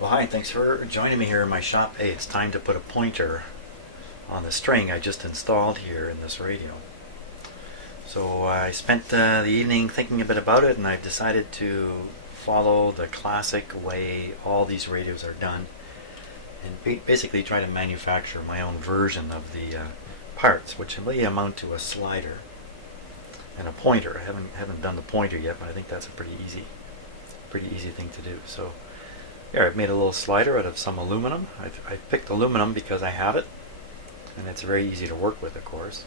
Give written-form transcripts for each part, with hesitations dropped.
Well, hi, thanks for joining me here in my shop. Hey, it's time to put a pointer on the string I just installed here in this radio. So I spent the evening thinking a bit about it, and I've decided to follow the classic way all these radios are done and basically try to manufacture my own version of the parts, which really amount to a slider and a pointer. I haven't done the pointer yet, but I think that's a pretty easy thing to do. So here, I've made a little slider out of some aluminum. I've picked aluminum because I have it, and it's very easy to work with, of course.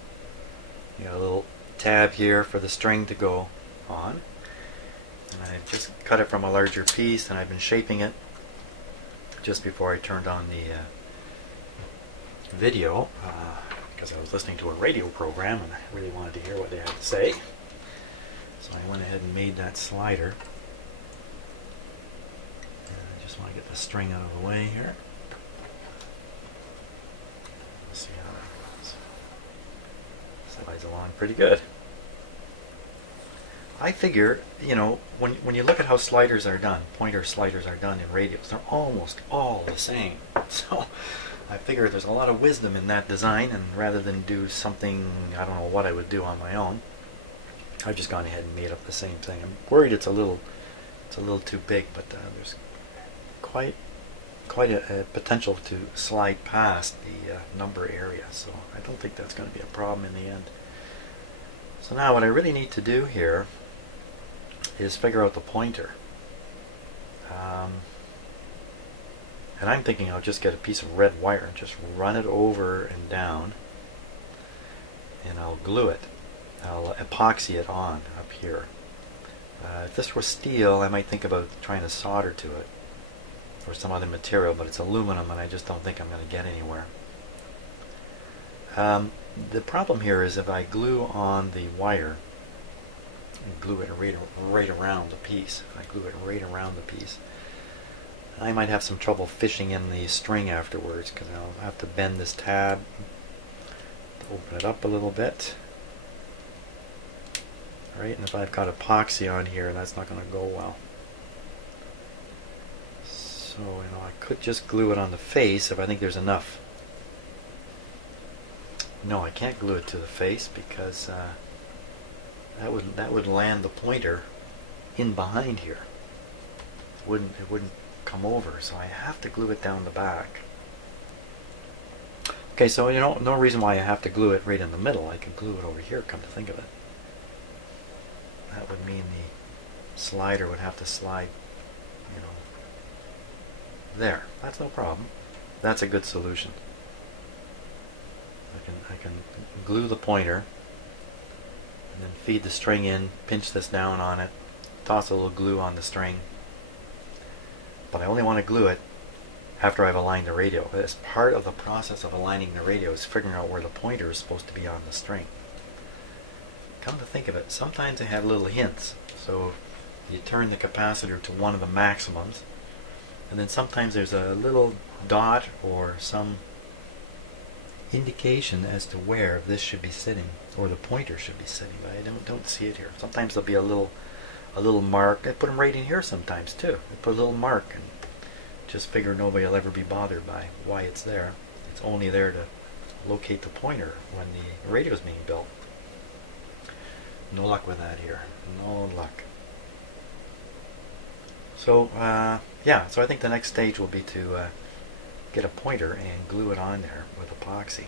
You got a little tab here for the string to go on, and I've just cut it from a larger piece, and I've been shaping it just before I turned on the video because I was listening to a radio program and I really wanted to hear what they had to say. So I went ahead and made that slider. Just want to get the string out of the way here. Let's see how that goes. Slides along pretty good. I figure, you know, when you look at how sliders are done, pointer sliders are done in radios, they're almost all the same. So I figure there's a lot of wisdom in that design, and rather than do something, I don't know what I would do on my own, I've just gone ahead and made up the same thing. I'm worried it's a little too big, but there's quite a potential to slide past the number area, so I don't think that's going to be a problem in the end. So now what I really need to do here is figure out the pointer. And I'm thinking I'll just get a piece of red wire and just run it over and down, and I'll glue it. I'll epoxy it on up here. If this were steel, I might think about trying to solder to it or some other material, but it's aluminum and I just don't think I'm going to get anywhere. The problem here is if I glue on the wire and glue it right around the piece, I might have some trouble fishing in the string afterwards, because I'll have to bend this tab to open it up a little bit. Right, and if I've got epoxy on here, that's not going to go well. So, you know, I could just glue it on the face if I think there's enough. No, I can't glue it to the face because that would land the pointer in behind here. It wouldn't come over, so I have to glue it down the back. Okay, so you know, no reason why I have to glue it right in the middle. I can glue it over here, come to think of it. That would mean the slider would have to slide, you know, there. That's no problem. That's a good solution. I can glue the pointer and then feed the string in, pinch this down on it, toss a little glue on the string. But I only want to glue it after I've aligned the radio. As part of the process of aligning the radio is figuring out where the pointer is supposed to be on the string. Come to think of it, sometimes I have little hints. So you turn the capacitor to one of the maximums, and then sometimes there's a little dot or some indication as to where this should be sitting, or the pointer should be sitting, but I don't see it here. Sometimes there'll be a little mark. I put them right in here sometimes too. I put a little mark and just figure nobody will ever be bothered by why it's there. It's only there to locate the pointer when the radio's being built. No luck with that here. No luck. So yeah, so I think the next stage will be to get a pointer and glue it on there with epoxy.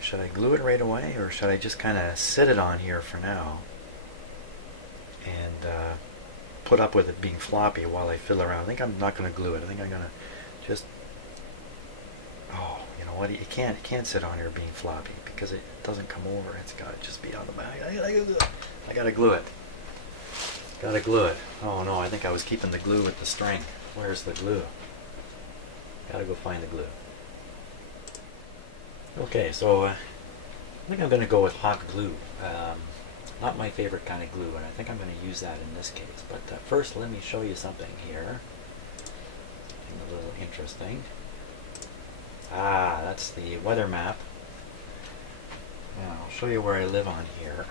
Should I glue it right away, or should I just kind of sit it on here for now and put up with it being floppy while I fiddle around? I think I'm not going to glue it. I think I'm going to just, oh, you know what, you can't sit on here being floppy because it doesn't come over. It's got to just be on the back. I got to glue it. Got to glue it. Oh no, I think I was keeping the glue with the string. Where's the glue? Got to go find the glue. Okay, so I think I'm going to go with hot glue. Not my favorite kind of glue, and I think I'm going to use that in this case. But first, let me show you something here. Something a little interesting. Ah, that's the weather map. Now, I'll show you where I live on here.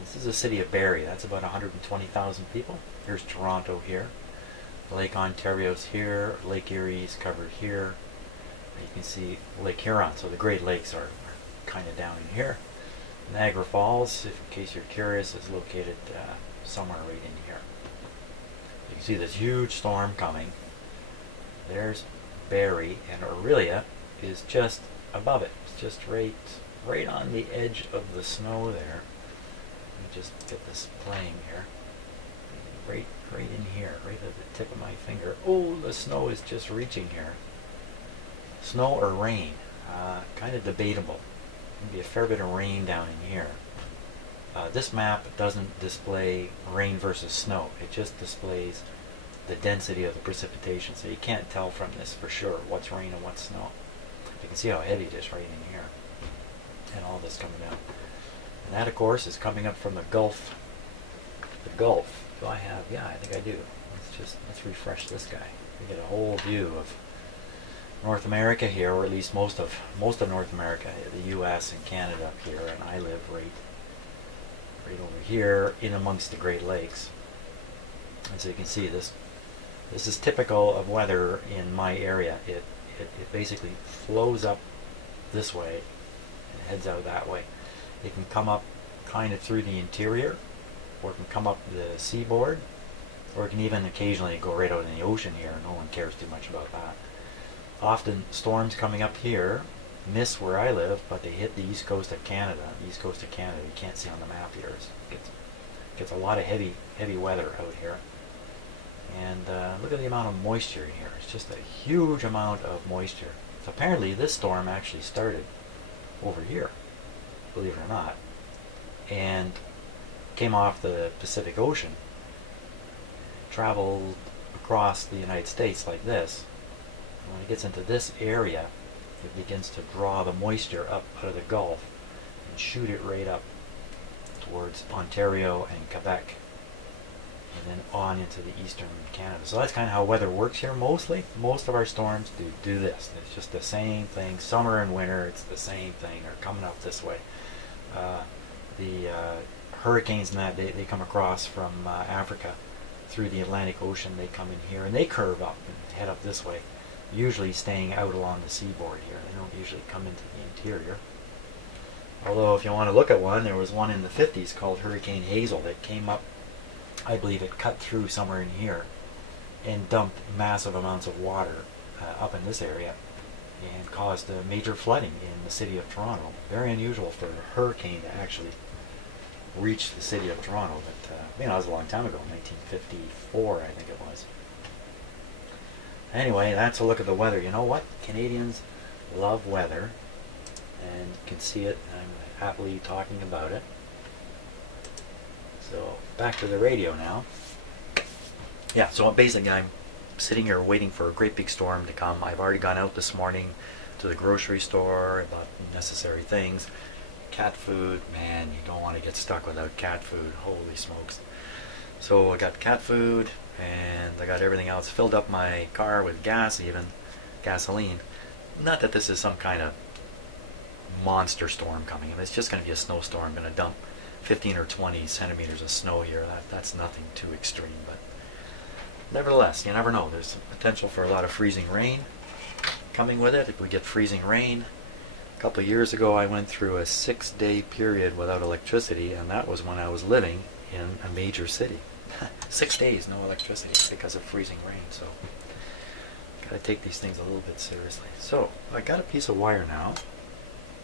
This is the city of Barrie. That's about 120,000 people. Here's Toronto here. Lake Ontario's here, Lake Erie's covered here. You can see Lake Huron, so the Great Lakes are kind of down in here. Niagara Falls, if in case you're curious, is located somewhere right in here. You can see this huge storm coming. There's Barrie, and Aurelia is just above it. It's just right on the edge of the snow there. Let me just get this playing here. Right in here, right at the tip of my finger. Oh, the snow is just reaching here. Snow or rain? Kind of debatable. Maybe a fair bit of rain down in here. This map doesn't display rain versus snow. It just displays the density of the precipitation. So you can't tell from this for sure what's rain and what's snow. You can see how heavy it is right in here. And all this coming down. And that, of course, is coming up from the Gulf. The Gulf. Do I have? Yeah, I think I do. Let's refresh this guy. We get a whole view of North America here, or at least most of North America, the U.S. and Canada up here, and I live right over here, in amongst the Great Lakes. And so you can see this is typical of weather in my area. It basically flows up this way and heads out that way. It can come up kind of through the interior, or it can come up the seaboard, or it can even occasionally go right out in the ocean here. No one cares too much about that. Often storms coming up here miss where I live, but they hit the east coast of Canada. East coast of Canada, you can't see on the map here. It gets a lot of heavy weather out here. And look at the amount of moisture in here. It's just a huge amount of moisture. So apparently this storm actually started over here, believe it or not, and came off the Pacific Ocean, traveled across the United States like this. And when it gets into this area, it begins to draw the moisture up out of the Gulf and shoot it right up towards Ontario and Quebec, and then on into the eastern Canada. So that's kind of how weather works here mostly. Most of our storms do this. It's just the same thing. Summer and winter, it's the same thing. They're coming up this way. The hurricanes and that, they come across from Africa through the Atlantic Ocean. They come in here and they curve up and head up this way, usually staying out along the seaboard here. They don't usually come into the interior. Although if you want to look at one, there was one in the 50s called Hurricane Hazel that came up. I believe it cut through somewhere in here and dumped massive amounts of water up in this area and caused major flooding in the city of Toronto. Very unusual for a hurricane to actually reach the city of Toronto, but you know, it was a long time ago, 1954 I think it was. Anyway, that's a look at the weather. You know what? Canadians love weather, and you can see it. I'm happily talking about it. So back to the radio now. Yeah, so basically I'm sitting here waiting for a great big storm to come. I've already gone out this morning to the grocery store, bought necessary things. Cat food, man, you don't want to get stuck without cat food. Holy smokes. So I got cat food, and I got everything else. Filled up my car with gas, even gasoline. Not that this is some kind of monster storm coming. I mean, it's just going to be a snowstorm. I'm going to dump 15 or 20 centimeters of snow here. That's nothing too extreme, but nevertheless, you never know. There's potential for a lot of freezing rain coming with it. If we get freezing rain, a couple of years ago I went through a 6-day period without electricity, and that was when I was living in a major city. 6 days, no electricity because of freezing rain. So gotta take these things a little bit seriously. So I got a piece of wire now.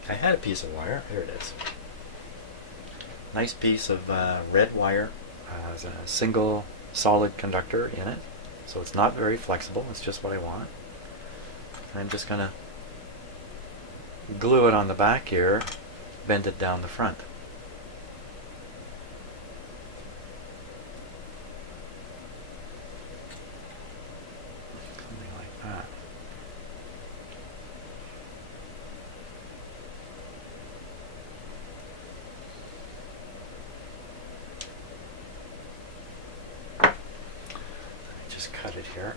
I had a piece of wire. There it is. Nice piece of red wire. Has a single solid conductor in it, so it's not very flexible. It's just what I want. And I'm just gonna glue it on the back here, bend it down the front. Something like that. Just cut it here.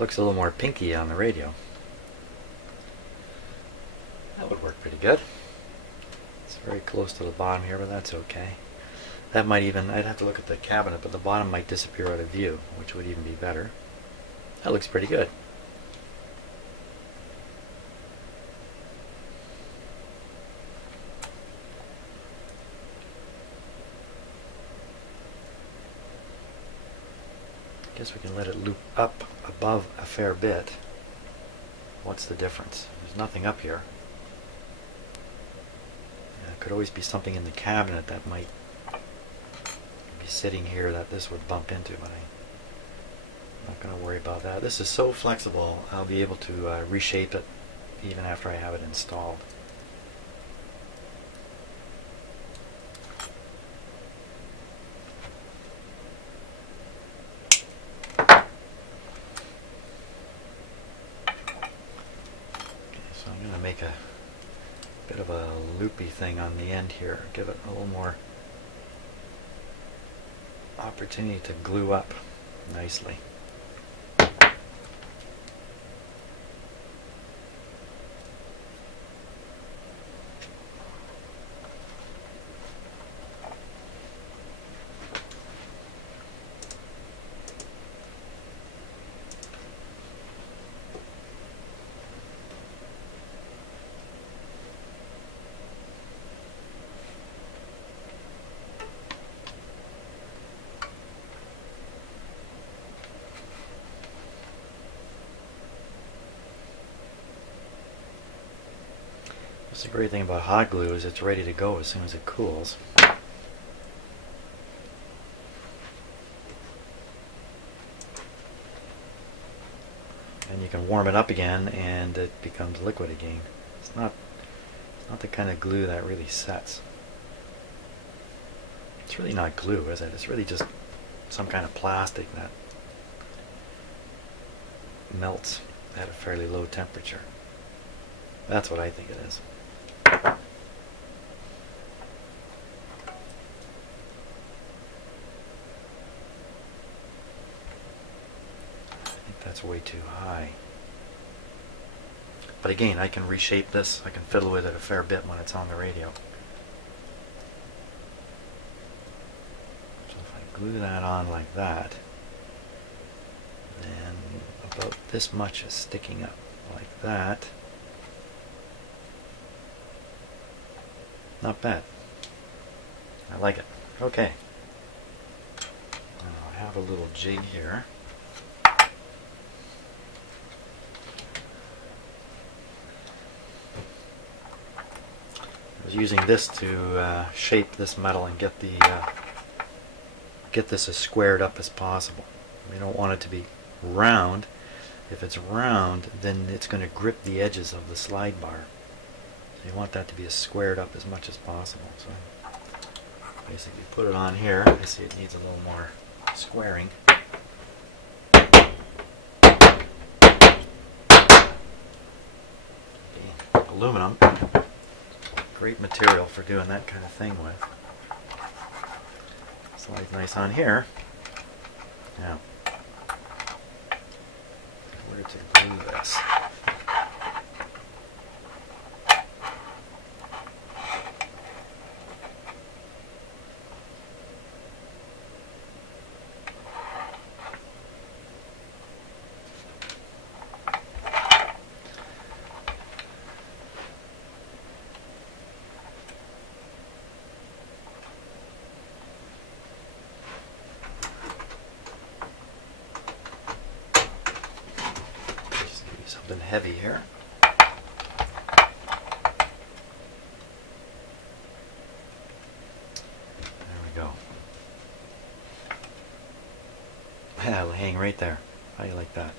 Looks a little more pinky on the radio. That would work pretty good. It's very close to the bottom here, but that's okay. That might even, I'd have to look at the cabinet, but the bottom might disappear out of view, which would even be better. That looks pretty good. Guess we can let it loop up above a fair bit. What's the difference? There's nothing up here. Yeah, it could always be something in the cabinet that might be sitting here that this would bump into, but I'm not going to worry about that. This is so flexible, I'll be able to reshape it even after I have it installed. I'm going to make a bit of a loopy thing on the end here, give it a little more opportunity to glue up nicely. That's the great thing about hot glue is it's ready to go as soon as it cools. And you can warm it up again and it becomes liquid again. It's not the kind of glue that really sets. It's really not glue, is it? It's really just some kind of plastic that melts at a fairly low temperature. That's what I think it is. I think that's way too high. But again, I can reshape this. I can fiddle with it a fair bit when it's on the radio. So if I glue that on like that, then about this much is sticking up like that. Not bad. I like it. Okay. Now I have a little jig here. I was using this to shape this metal and get this as squared up as possible. We don't want it to be round. If it's round, then it's going to grip the edges of the slide bar. So you want that to be as squared up as much as possible. So basically put it on here. I see it needs a little more squaring. Okay. Aluminum, great material for doing that kind of thing with. Slides nice on here. Now, where to glue this? Something heavy here. There we go. Yeah, it'll hang right there. How do you like that?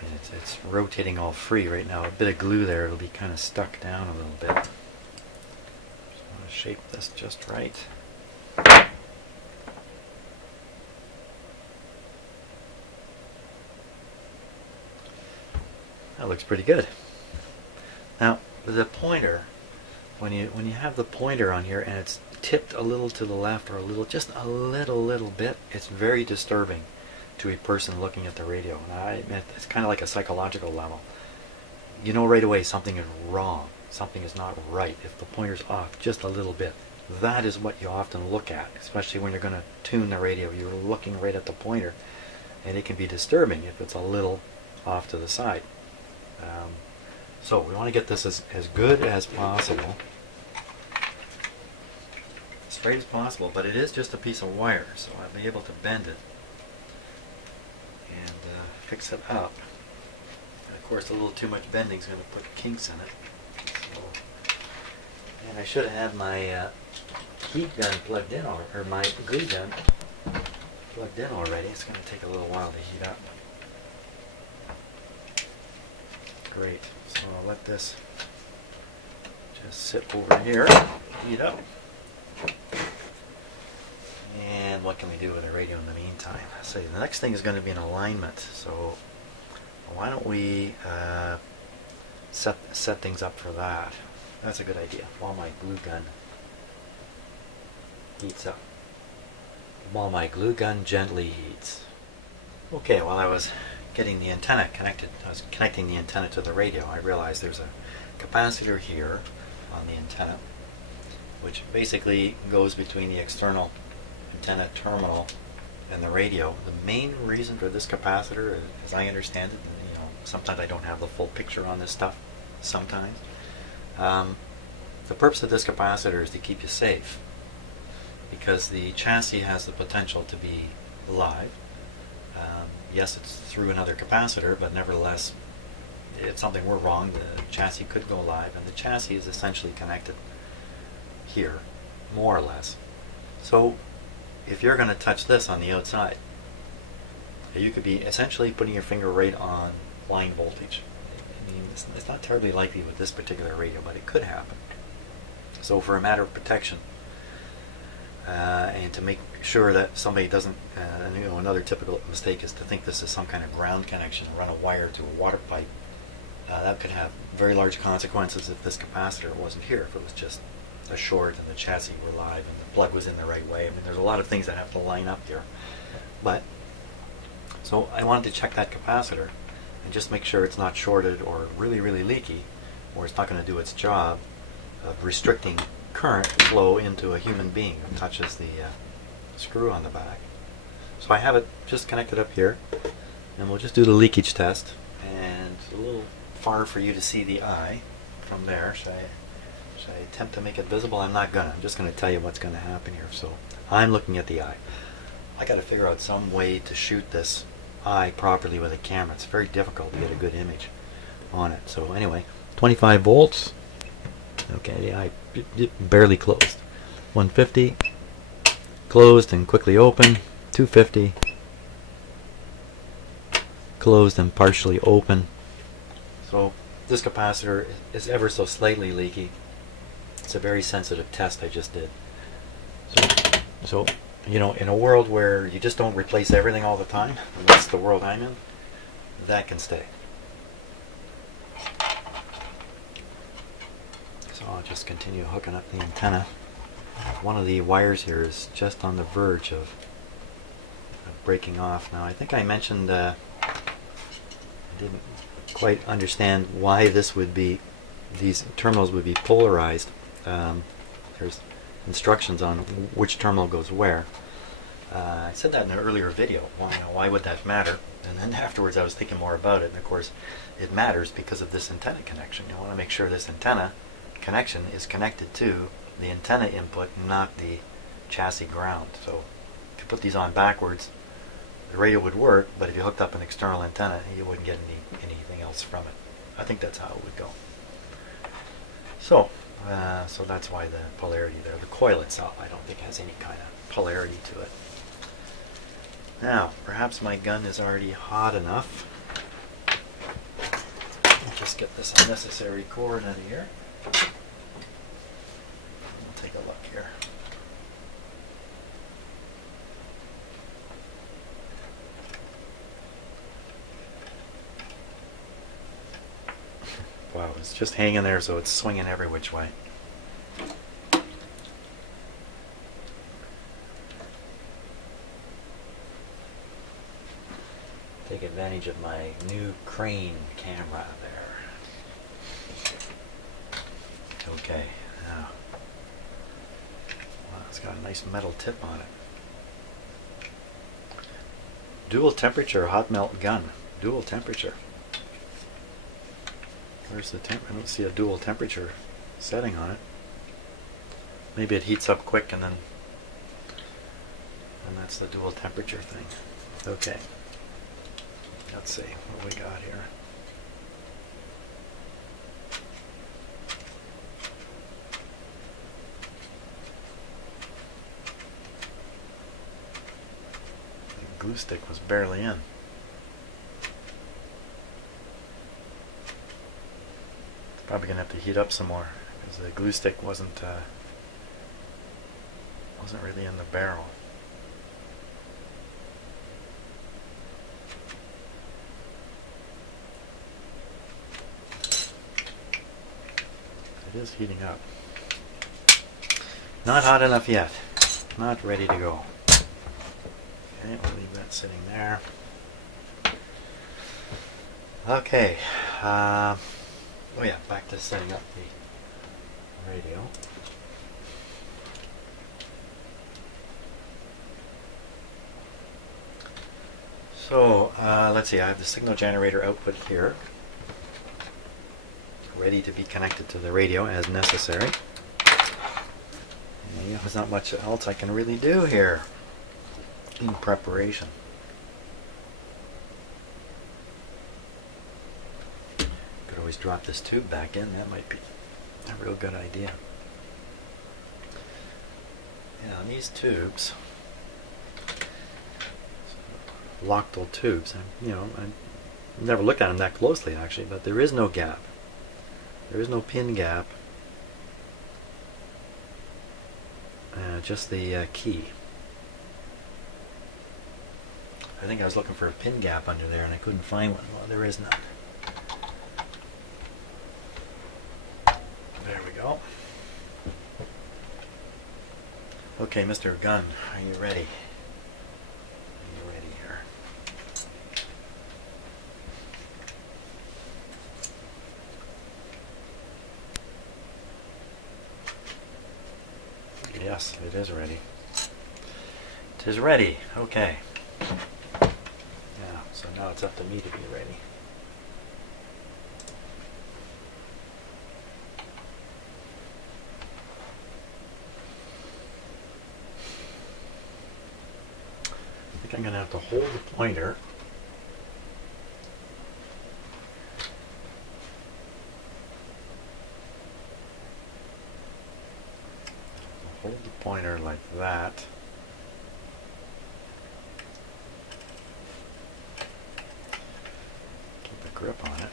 And it's rotating all free right now. A bit of glue there, it'll be kind of stuck down a little bit. Shape this just right. That looks pretty good. Now, with the pointer, when you have the pointer on here and it's tipped a little to the left or a little, just a little bit, it's very disturbing to a person looking at the radio. And I admit it's kind of like a psychological level. You know right away something is wrong, something is not right if the pointer's off just a little bit. That is what you often look at, especially when you're going to tune the radio. You're looking right at the pointer, and it can be disturbing if it's a little off to the side. So we want to get this as good as possible, straight as possible, but it is just a piece of wire, so I'll be able to bend it and fix it up. And of course a little too much bending is going to put kinks in it. So, and I should have had my heat gun plugged in, or my glue gun plugged in already. It's going to take a little while to heat up. Great. So I'll let this just sit over here, heat up. And what can we do with the radio in the meantime? So the next thing is going to be an alignment. So why don't we set things up for that? That's a good idea. While my glue gun heats up. While my glue gun gently heats. Okay, while I was getting the antenna connected, I was connecting the antenna to the radio, I realized there's a capacitor here on the antenna, which basically goes between the external antenna terminal and the radio. The main reason for this capacitor, as I understand it, and, sometimes I don't have the full picture on this stuff, sometimes. The purpose of this capacitor is to keep you safe, because the chassis has the potential to be live. Yes, it's through another capacitor, but nevertheless, if something were wrong, the chassis could go live, and the chassis is essentially connected here, more or less. So if you're going to touch this on the outside, you could be essentially putting your finger right on line voltage. I mean, it's not terribly likely with this particular radio, but it could happen. So for a matter of protection, and to make sure that somebody doesn't, another typical mistake is to think this is some kind of ground connection, run a wire to a water pipe. That could have very large consequences if this capacitor wasn't here, if it was just a short and the chassis were live and the plug was in the right way. I mean, there's a lot of things that have to line up here. But, so I wanted to check that capacitor and just make sure it's not shorted or really leaky, or it's not going to do its job of restricting current flow into a human being who touches the screw on the back. So I have it just connected up here, and we'll just do the leakage test. And it's a little far for you to see the eye from there. Should I attempt to make it visible? I'm not gonna. I'm just gonna tell you what's gonna happen here. So I'm looking at the eye. I got to figure out some way to shoot this eye properly with a camera. It's very difficult to get a good image on it. So anyway, 25 volts. Okay, the eye barely closed. 150, closed and quickly open. 250, closed and partially open. So this capacitor is ever so slightly leaky. It's a very sensitive test I just did. So in a world where you just don't replace everything all the time, and that's the world I'm in, that can stay. So I'll just continue hooking up the antenna. One of the wires here is just on the verge of breaking off. Now I think I mentioned I didn't quite understand why this would be, these terminals would be polarized. There's instructions on which terminal goes where. I said that in an earlier video. Why would that matter? And then afterwards I was thinking more about it, and of course it matters because of this antenna connection. You want to make sure this antenna connection is connected to the antenna input, not the chassis ground. So if you put these on backwards, the radio would work, but if you hooked up an external antenna, you wouldn't get anything else from it. I think that's how it would go. So that's why the polarity there. The coil itself, I don't think has any kind of polarity to it. Now, perhaps my gun is already hot enough. Just get this unnecessary cord out of here. We'll take a look here. Wow, it's just hanging there, so it's swinging every which way. Take advantage of my new crane camera there. Okay, now, wow, it's got a nice metal tip on it. Dual temperature hot melt gun. Dual temperature. Where's the temp? I don't see a dual temperature setting on it. Maybe it heats up quick and that's the dual temperature thing. Okay. Let's see what we got here. The glue stick was barely in. Probably gonna have to heat up some more because the glue stick wasn't really in the barrel. It is heating up. Not hot enough yet. Not ready to go. Okay, we'll leave that sitting there. Okay. Oh yeah, back to setting up the radio. So, let's see, I have the signal generator output here, ready to be connected to the radio as necessary. And there's not much else I can really do here in preparation. Could always drop this tube back in, that might be a real good idea. Yeah, on these tubes, Lochtel tubes, I never looked at them that closely actually, but there is no gap. There is no pin gap. Just the key. I think I was looking for a pin gap under there and I couldn't find one. Well, there is none. There we go. Okay, Mr. Gunn, are you ready? Are you ready here? Yes, it is ready. It is ready. Okay. Yeah, so now it's up to me to be ready. I think I'm going to have to hold the pointer. Hold the pointer like that. Keep a grip on it.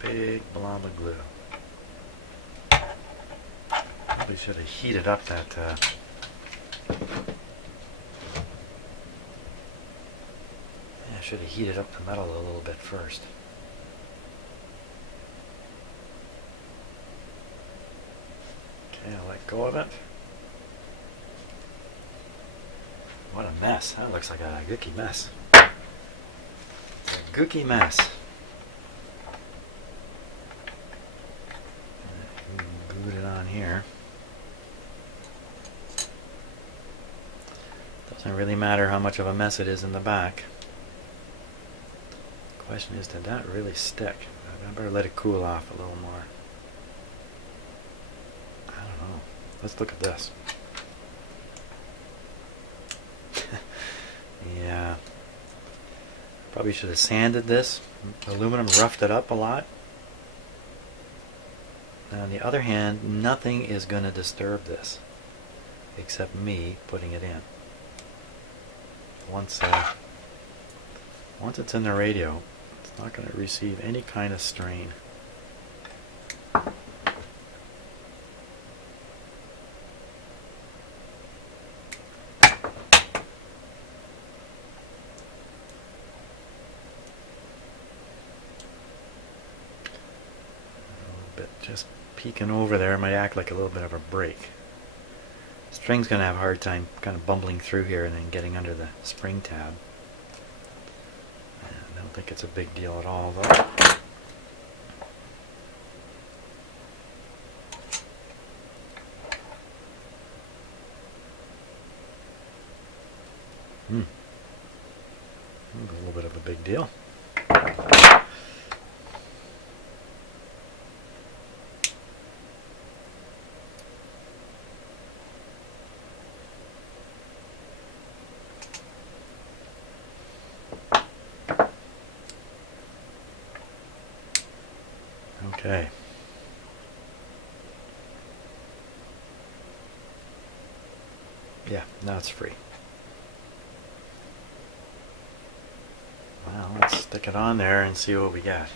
Big blob of glue. Probably should have heated up that yeah, I should have heated up the metal a little bit first. Okay, I'll let go of it. What a mess. That looks like a gooky mess. It's a gooky mess. Glued it on here. Doesn't really matter how much of a mess it is in the back. The question is, did that really stick? I better let it cool off a little more. I don't know. Let's look at this. Yeah. Probably should have sanded this. Aluminum roughed it up a lot. Now, on the other hand, nothing is going to disturb this except me putting it in. once it's in the radio, it's not going to receive any kind of strain. Just peeking over there might act like a little bit of a break. String's going to have a hard time kind of bumbling through here and then getting under the spring tab. And I don't think it's a big deal at all, though. A little bit of a big deal. Okay. Yeah, now it's free. Well, let's stick it on there and see what we get.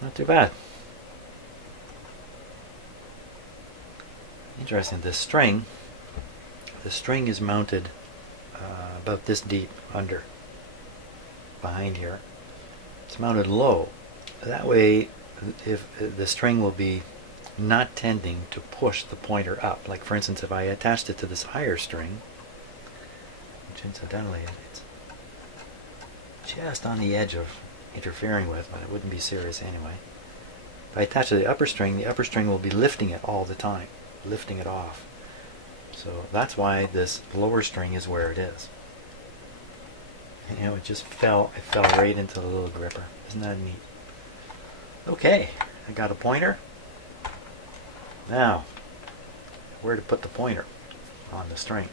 Not too bad. Interesting, the string is mounted about this deep under, behind here. It's mounted low. That way, if the string will be not tending to push the pointer up. Like for instance, if I attached it to this higher string, which incidentally it's just on the edge of interfering with, but it wouldn't be serious anyway. If I attach to the upper string will be lifting it all the time, lifting it off. So that's why this lower string is where it is. And, you know, it fell right into the little gripper. Isn't that neat? Okay, I got a pointer. Now, where to put the pointer on the string?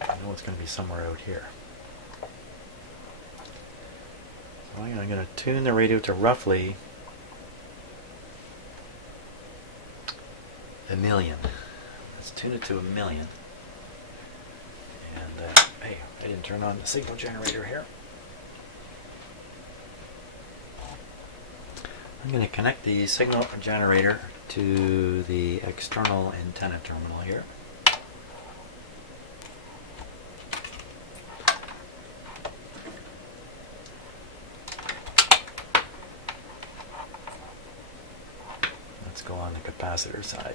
I know it's going to be somewhere out here. So I'm going to tune the radio to roughly 1,000,000. Let's tune it to 1,000,000. And hey, I didn't turn on the signal generator here. I'm going to connect the signal generator to the external antenna terminal here. Let's go on the capacitor side.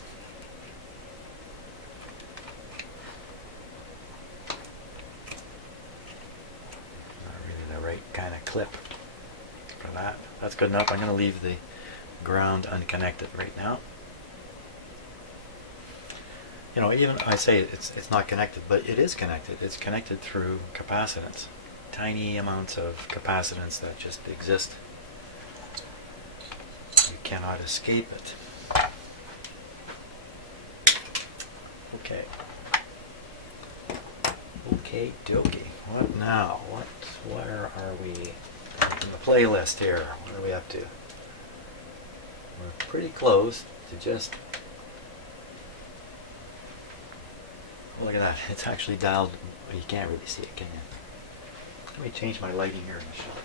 Not really the right kind of clip for that. That's good enough. I'm going to leave the ground unconnected right now. You know, even I say it's not connected, but it is connected. It's connected through capacitance. Tiny amounts of capacitance that just exist. You cannot escape it. Okay. Okay, dokie. What now? Where are we in the playlist here? What are we up to? We're pretty close to just... Oh, look at that. It's actually dialed. Well, you can't really see it, can you? Let me change my lighting here in the shop.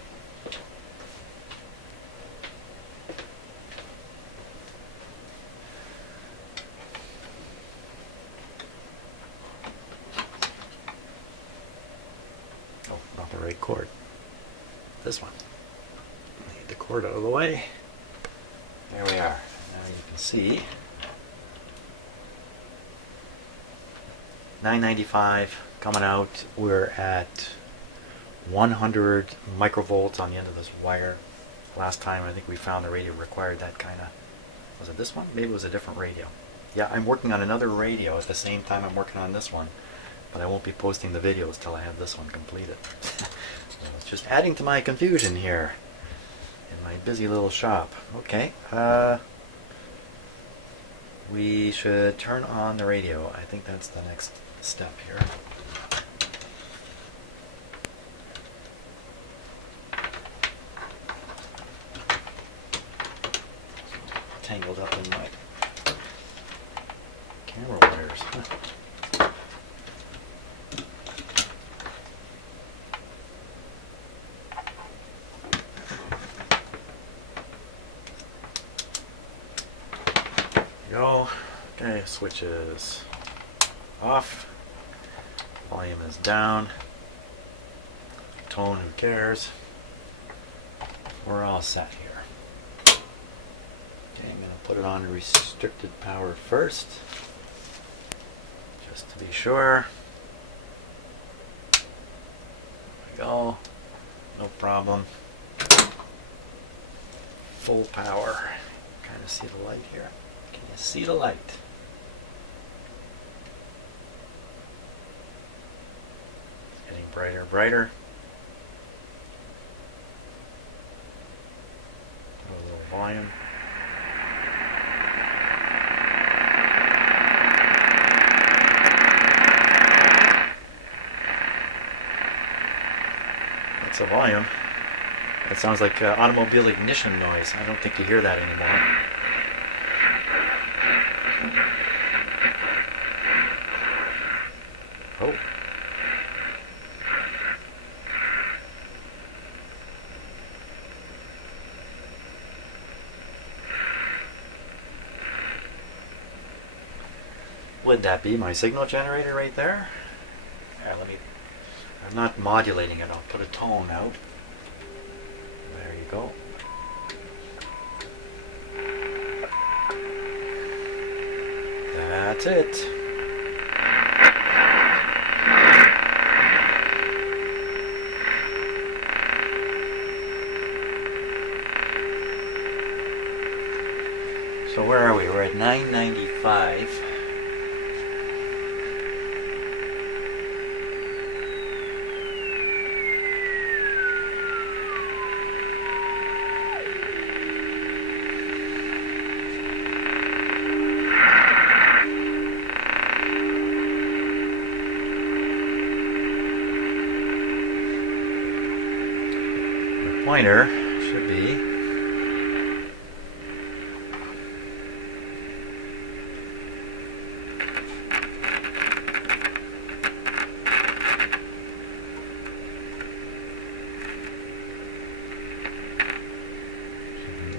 Oh, not the right cord. This one. Need the cord out of the way. There we are. Now you can see 995 coming out. We're at 100 microvolts on the end of this wire. Last time I think we found the radio required that kind of... Was it this one? Maybe it was a different radio. Yeah, I'm working on another radio at the same time I'm working on this one, but I won't be posting the videos till I have this one completed. So it's just adding to my confusion here in my busy little shop. Okay, we should turn on the radio. I think that's the next step here. Tangled up in my camera wires. Go. Okay, switch is off. Volume is down. Tone, who cares? We're all set here. Okay, I'm going to put it on restricted power first, just to be sure. There we go. No problem. Full power. Kind of see the light here. Can you see the light? It's getting brighter, brighter. Put a little volume. That's the volume. That sounds like automobile ignition noise. I don't think you hear that anymore. Oh. Would that be my signal generator right there? Yeah, I'm not modulating it. I'll put a tone out. There you go. That's it. So where are we? We're at 995. Pointer should be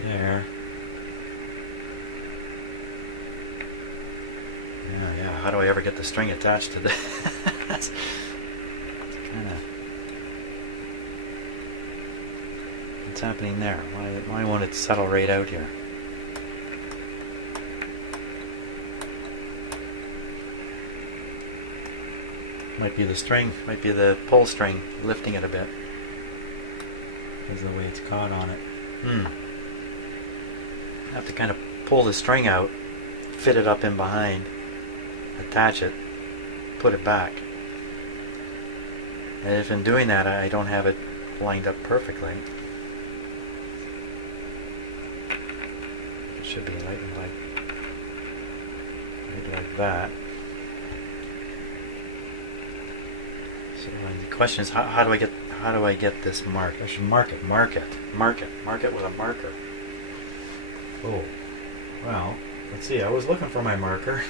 there. Yeah. How do I ever get the string attached to this? It's kind of. What's happening there? Why won't it settle right out here? Might be the string, might be the pull string lifting it a bit. Because of the way it's caught on it. I have to kind of pull the string out, fit it up in behind, attach it, put it back. And if in doing that I don't have it lined up perfectly, it should be right like that. So the question is, how do I get this marked? I should mark it with a marker. Oh, well, let's see. I was looking for my marker.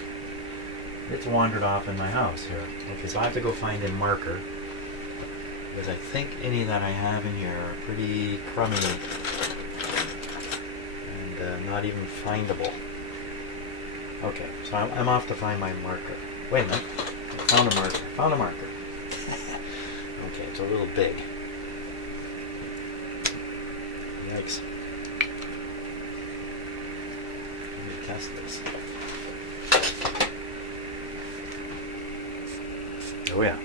It's wandered off in my house here. Okay, so I have to go find a marker, because I think any that I have in here are pretty crummy and not even findable. Okay, so I'm off to find my marker. Wait a minute. Found a marker. Okay, it's a little big. Yikes. Let me test this. Oh yeah.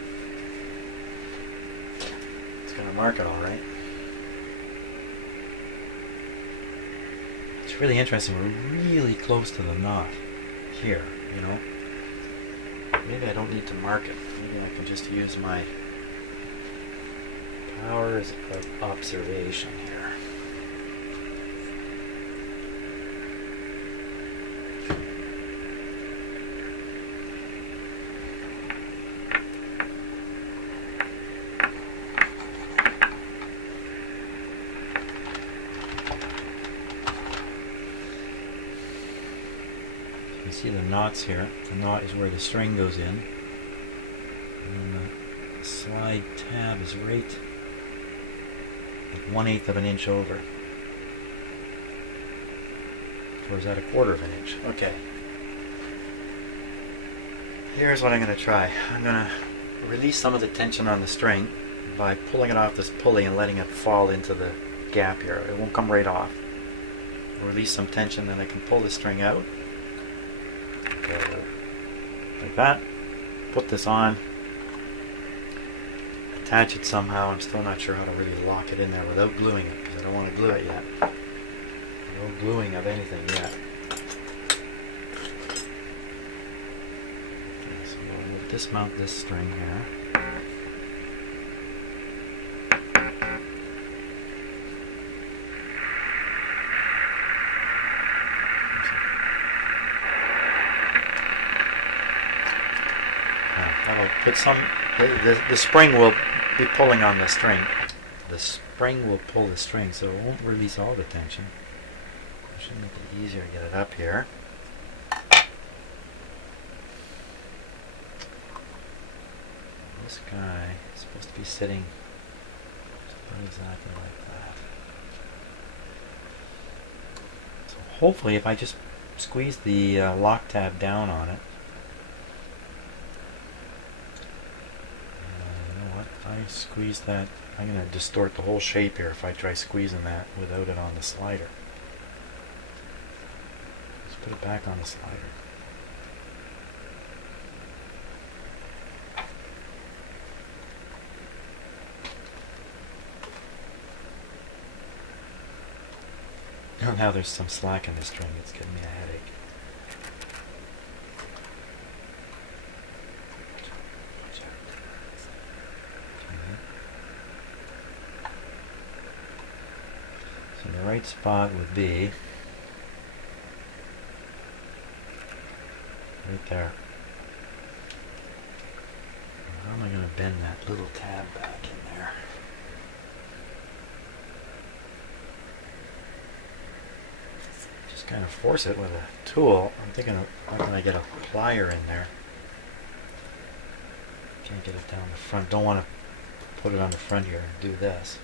It's gonna mark it all right. It's really interesting. We're really close to the knot here, you know. Maybe I don't need to mark it. Maybe I can just use my powers of observation here. You see the knots here. The knot is where the string goes in. And then the slide tab is right like 1/8 of an inch over. Or is that 1/4 of an inch? Okay. Here's what I'm going to try. I'm going to release some of the tension on the string by pulling it off this pulley and letting it fall into the gap here. It won't come right off. I'll release some tension, then I can pull the string out. Like that. Put this on. Attach it somehow. I'm still not sure how to really lock it in there without gluing it, because I don't want to glue it yet. No gluing of anything yet. Okay, so we'll dismount this string here. That'll put some. The spring will be pulling on the string. The spring will pull the string, so it won't release all the tension. It should make it easier to get it up here. This guy is supposed to be sitting exactly like that. So hopefully, if I just squeeze the lock tab down on it. I squeeze that, I'm going to distort the whole shape here if I try squeezing that without it on the slider. Let's put it back on the slider. Oh, now there's some slack in the string, it's giving me a headache. So the right spot would be right there. How am I going to bend that little tab back in there? Just kind of force it with a tool. I'm thinking of how can I get a plier in there? Can't get it down the front. Don't want to put it on the front here and do this.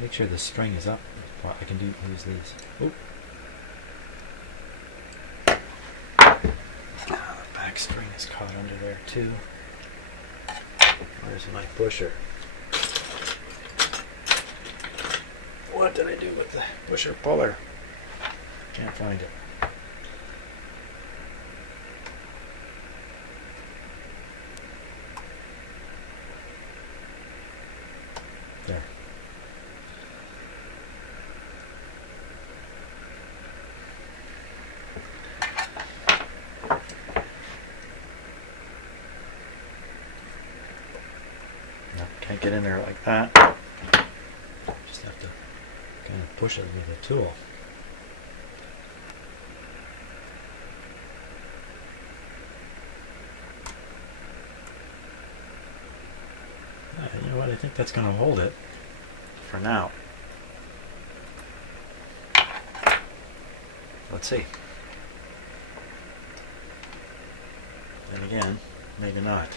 Make sure the string is up. I can use these. Oop. The back string is caught under there too. Where's my pusher? What did I do with the pusher puller? Can't find it. There. Can't get in there like that. Just have to kind of push it with a tool. You know what? I think that's going to hold it for now. Let's see. Then again, maybe not.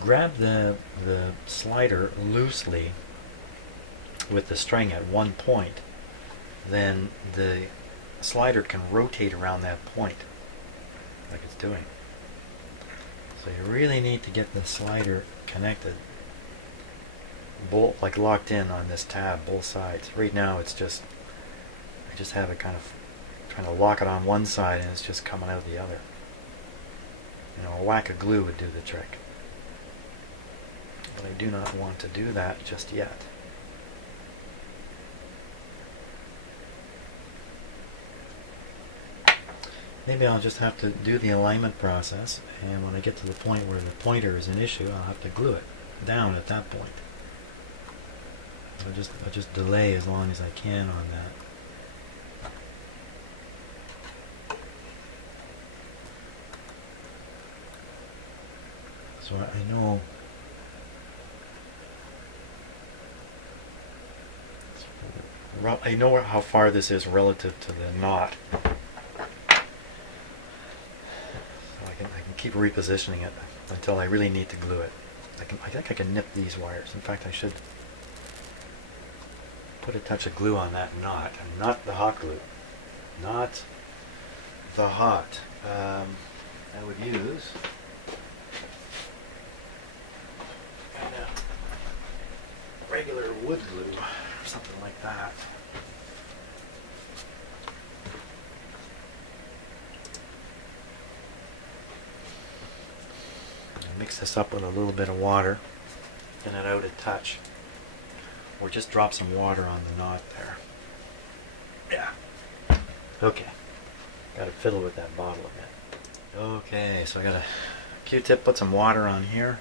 grab the slider loosely with the string at one point, then the slider can rotate around that point like it's doing. So you really need to get the slider connected, like locked in on this tab, both sides. Right now it's just, I just have it kind of trying to lock it on one side and it's just coming out the other. You know, a whack of glue would do the trick. But I do not want to do that just yet. Maybe I'll just have to do the alignment process, and when I get to the point where the pointer is an issue, I'll have to glue it down at that point. I'll just delay as long as I can on that. So I know how far this is relative to the knot. I can keep repositioning it until I really need to glue it. I think I can nip these wires. In fact, I should put a touch of glue on that knot, and not the hot glue. Not the hot. I would use kind of regular wood glue or something like that. Mix this up with a little bit of water, thin it out a touch, or just drop some water on the knot there. Yeah. Okay. Got to fiddle with that bottle a bit. Okay, so I got a Q-tip, put some water on here.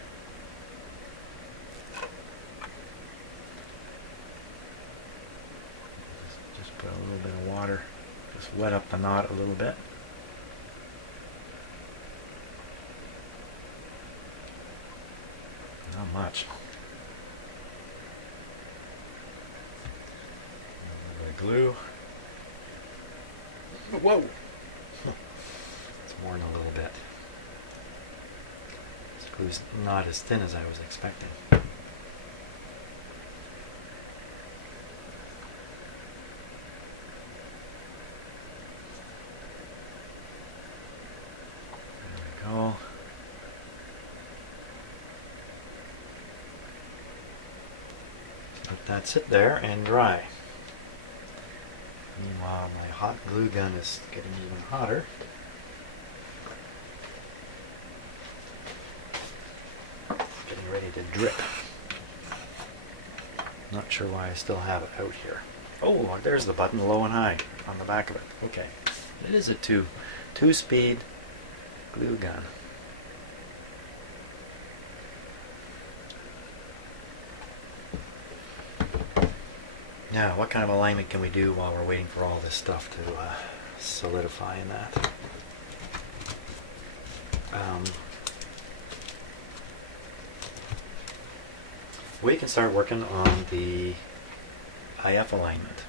Just put a little bit of water, just wet up the knot a little bit. Not much. A little bit of glue. Whoa! It's worn a little bit. This glue's not as thin as I was expecting. There we go. Let that sit there and dry. Meanwhile, my hot glue gun is getting even hotter. Getting ready to drip. Not sure why I still have it out here. Oh, there's the button, low and high, on the back of it. Okay. It is a two-speed glue gun. Now, what kind of alignment can we do while we're waiting for all this stuff to solidify in that? We can start working on the IF alignment.